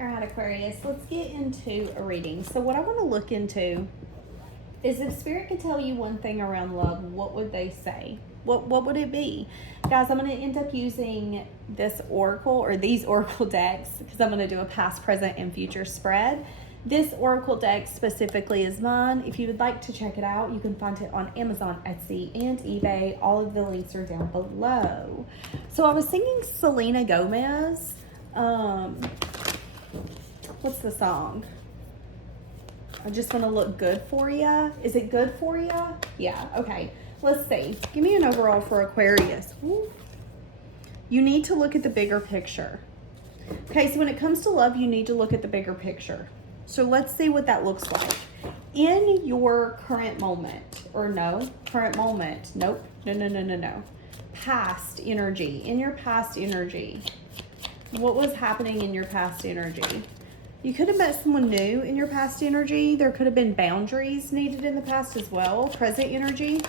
All right, Aquarius, let's get into a reading. So what I want to look into is if Spirit could tell you one thing around love, what would they say? What would it be? Guys, I'm going to end up using this oracle or these oracle decks because I'm going to do a past, present, and future spread. This oracle deck specifically is mine. If you would like to check it out, you can find it on Amazon, Etsy, and eBay. All of the links are down below. So I was singing Selena Gomez. What's the song? I just want to look good for ya. Is it good for ya? Yeah, okay. Let's see. Give me an overall for Aquarius. Ooh. You need to look at the bigger picture. Okay, so when it comes to love, you need to look at the bigger picture. So let's see what that looks like. In your current moment, or no, current moment. Nope. No. Past energy. In your past energy. What was happening in your past energy? You could have met someone new in your past energy. There could have been boundaries needed in the past as well. Present energy.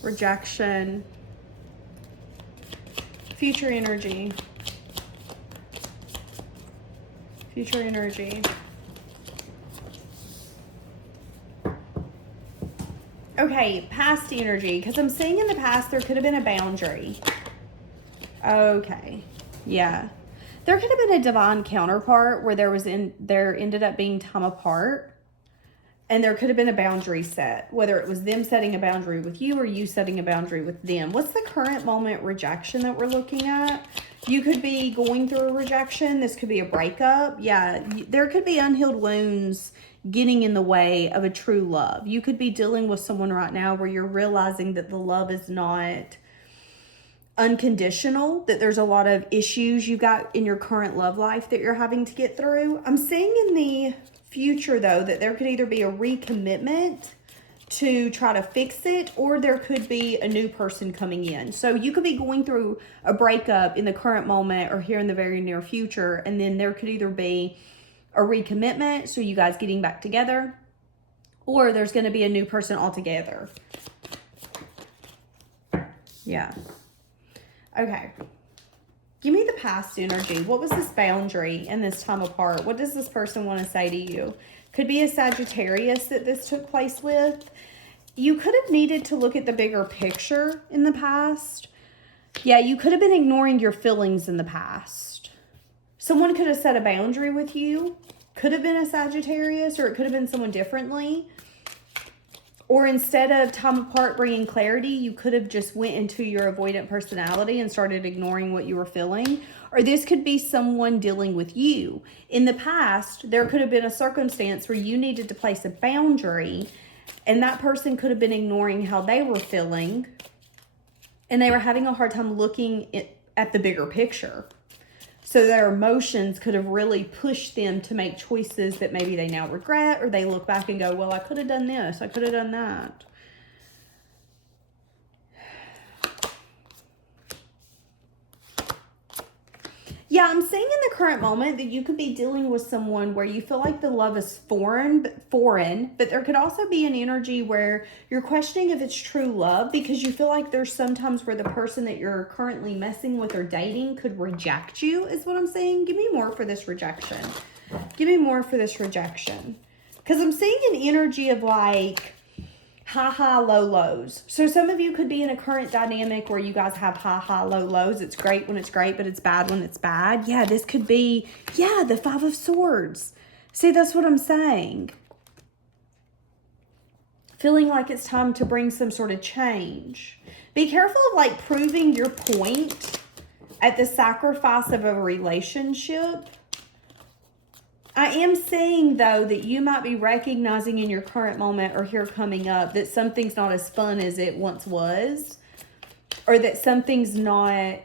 Rejection. Future energy. Future energy. Okay, past energy. Because I'm seeing in the past there could have been a boundary. Okay. Yeah. There could have been a divine counterpart where there ended up being time apart. And there could have been a boundary set. Whether it was them setting a boundary with you or you setting a boundary with them. What's the current moment rejection that we're looking at? You could be going through a rejection. This could be a breakup. Yeah, there could be unhealed wounds getting in the way of a true love. You could be dealing with someone right now where you're realizing that the love is not unconditional, that there's a lot of issues you got in your current love life that you're having to get through. I'm seeing in the future, though, that there could either be a recommitment to try to fix it, or there could be a new person coming in. So you could be going through a breakup in the current moment or here in the very near future, and then there could either be a recommitment, so you guys getting back together, or there's going to be a new person altogether. Yeah. Okay. Give me the past energy. What was this boundary and this time apart? What does this person want to say to you? Could be a Sagittarius that this took place with. You could have needed to look at the bigger picture in the past. Yeah, you could have been ignoring your feelings in the past. Someone could have set a boundary with you. Could have been a Sagittarius, or it could have been someone differently. Or instead of time apart bringing clarity, you could have just went into your avoidant personality and started ignoring what you were feeling. Or this could be someone dealing with you. In the past, there could have been a circumstance where you needed to place a boundary, and that person could have been ignoring how they were feeling, and they were having a hard time looking at the bigger picture. So their emotions could have really pushed them to make choices that maybe they now regret, or they look back and go, well, I could have done this, I could have done that. Yeah, I'm saying in the current moment that you could be dealing with someone where you feel like the love is foreign, but there could also be an energy where you're questioning if it's true love, because you feel like there's sometimes where the person that you're currently messing with or dating could reject you, is what I'm saying. Give me more for this rejection. Give me more for this rejection. Because I'm seeing an energy of like high, low, lows. So some of you could be in a current dynamic where you guys have high, low, lows. It's great when it's great, but it's bad when it's bad. Yeah, this could be, yeah, the Five of Swords. See, that's what I'm saying. Feeling like it's time to bring some sort of change. Be careful of like proving your point at the sacrifice of a relationship. I am saying, though, that you might be recognizing in your current moment or here coming up that something's not as fun as it once was, or that something's not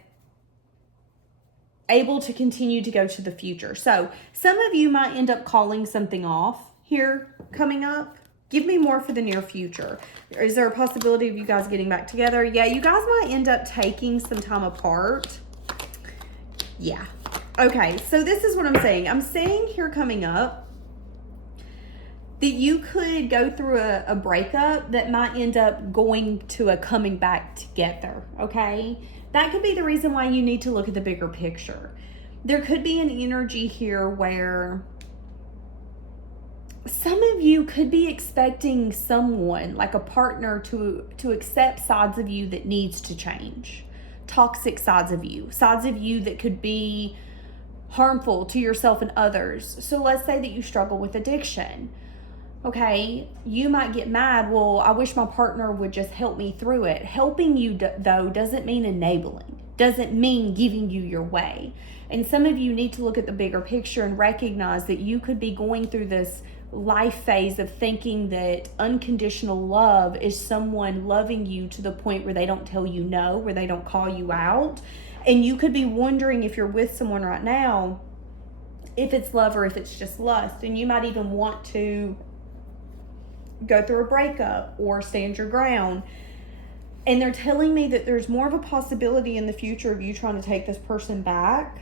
able to continue to go to the future. So some of you might end up calling something off here coming up. Give me more for the near future. Is there a possibility of you guys getting back together? Yeah, you guys might end up taking some time apart. Yeah. Okay, so this is what I'm saying. I'm saying here coming up that you could go through a breakup that might end up going to a coming back together, okay? That could be the reason why you need to look at the bigger picture. There could be an energy here where some of you could be expecting someone, like a partner, to accept sides of you that needs to change. Toxic sides of you that could be harmful to yourself and others. So let's say that you struggle with addiction. Okay, you might get mad, well, I wish my partner would just help me through it. Helping you, though, doesn't mean enabling, doesn't mean giving you your way. And some of you need to look at the bigger picture and recognize that you could be going through this life phase of thinking that unconditional love is someone loving you to the point where they don't tell you no, where they don't call you out. And you could be wondering, if you're with someone right now, if it's love or if it's just lust. And you might even want to go through a breakup or stand your ground. And they're telling me that there's more of a possibility in the future of you trying to take this person back,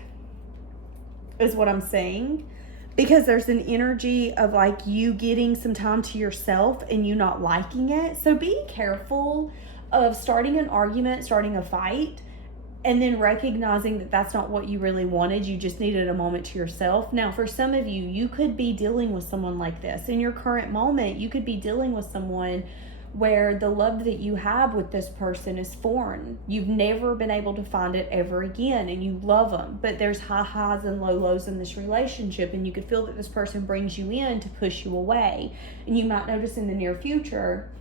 is what I'm saying. Because there's an energy of like you getting some time to yourself and you not liking it. So be careful of starting an argument, starting a fight, and then recognizing that that's not what you really wanted. You just needed a moment to yourself. Now, for some of you, you could be dealing with someone like this. In your current moment, you could be dealing with someone where the love that you have with this person is foreign. You've never been able to find it ever again, and you love them. But there's high highs and low lows in this relationship, and you could feel that this person brings you in to push you away. And you might notice in the near future,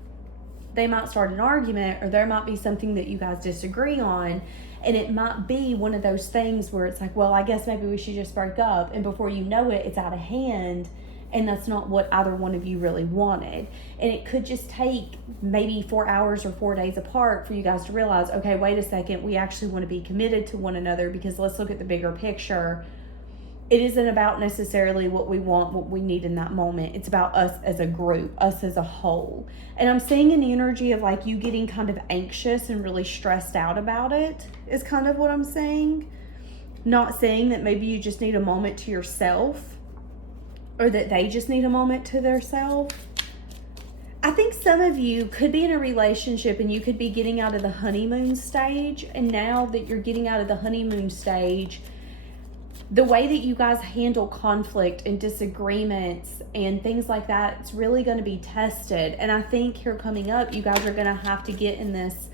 they might start an argument, or there might be something that you guys disagree on. And it might be one of those things where it's like, well, I guess maybe we should just break up. And before you know it, it's out of hand. And that's not what either one of you really wanted. And it could just take maybe 4 hours or 4 days apart for you guys to realize, okay, wait a second, we actually want to be committed to one another, because let's look at the bigger picture. It isn't about necessarily what we want, what we need in that moment. It's about us as a group, us as a whole. And I'm seeing an energy of like you getting kind of anxious and really stressed out about it, is kind of what I'm saying. Not saying that maybe you just need a moment to yourself, or that they just need a moment to themselves. I think some of you could be in a relationship and you could be getting out of the honeymoon stage. And now that you're getting out of the honeymoon stage, the way that you guys handle conflict and disagreements and things like that, it's really going to be tested. And I think here coming up, you guys are going to have to get in this.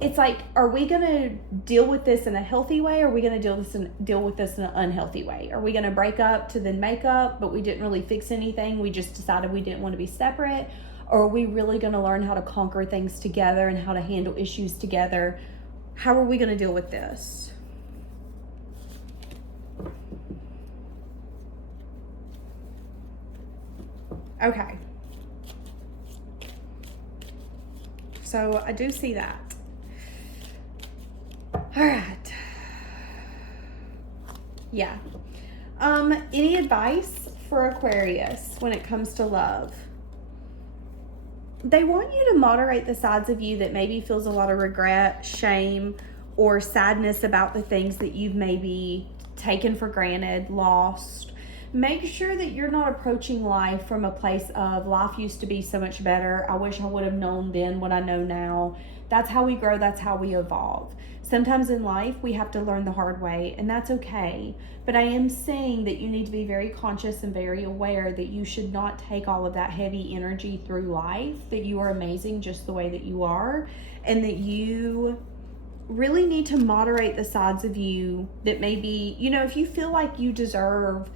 It's like, are we going to deal with this in a healthy way? Or are we going to deal with this in an unhealthy way? Are we going to break up to then make up, but we didn't really fix anything? We just decided we didn't want to be separate? Or are we really going to learn how to conquer things together and how to handle issues together? How are we going to deal with this? Okay. So I do see that. All right. Yeah. Any advice for Aquarius when it comes to love? They want you to moderate the sides of you that maybe feels a lot of regret, shame, or sadness about the things that you've maybe taken for granted, lost. Make sure that you're not approaching life from a place of life used to be so much better. I wish I would have known then what I know now. That's how we grow. That's how we evolve. Sometimes in life, we have to learn the hard way, and that's okay. But I am saying that you need to be very conscious and very aware that you should not take all of that heavy energy through life, that you are amazing just the way that you are, and that you really need to moderate the sides of you that maybe, if you feel like you deserve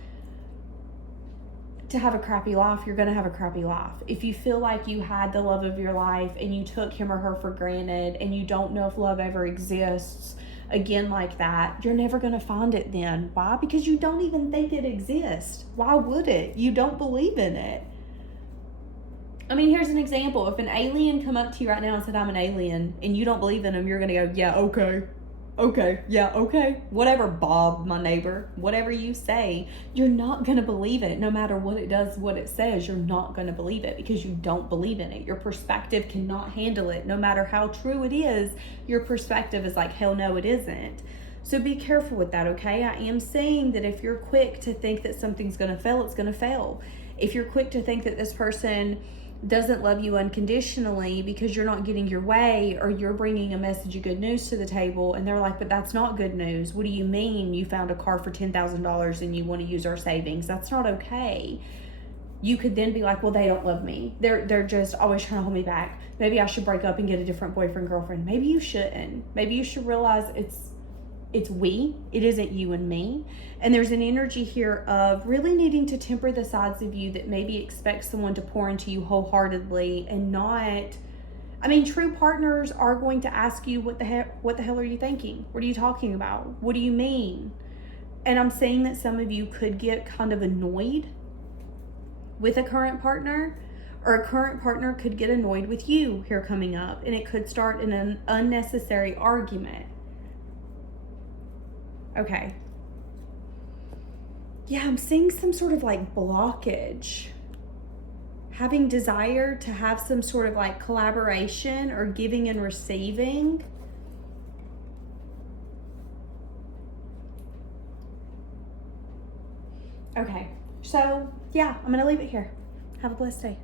to have a crappy life, you're going to have a crappy life. If you feel like you had the love of your life and you took him or her for granted and you don't know if love ever exists again like that, you're never going to find it then. Why? Because you don't even think it exists. Why would it? You don't believe in it. I mean, here's an example. If an alien come up to you right now and said, I'm an alien, and you don't believe in them, you're going to go, yeah, okay. Okay, yeah, okay. Whatever, Bob, my neighbor, whatever you say, you're not going to believe it. No matter what it does, what it says, you're not going to believe it because you don't believe in it. Your perspective cannot handle it. No matter how true it is, your perspective is like, hell no, it isn't. So be careful with that, okay? I am saying that if you're quick to think that something's going to fail, it's going to fail. If you're quick to think that this person doesn't love you unconditionally because you're not getting your way, or you're bringing a message of good news to the table, and they're like, but that's not good news. What do you mean you found a car for $10,000 and you want to use our savings? That's not okay. You could then be like, well, they don't love me. They're just always trying to hold me back. Maybe I should break up and get a different boyfriend, girlfriend. Maybe you shouldn't. Maybe you should realize it's we. It isn't you and me. And there's an energy here of really needing to temper the sides of you that maybe expect someone to pour into you wholeheartedly and not. I mean, true partners are going to ask you, what the hell are you thinking? What are you talking about? What do you mean? And I'm saying that some of you could get kind of annoyed with a current partner, or a current partner could get annoyed with you here coming up, and it could start an unnecessary argument. Okay. Yeah, I'm seeing some sort of like blockage. Having desire to have some sort of like collaboration or giving and receiving. Okay, so yeah, I'm going to leave it here. Have a blessed day.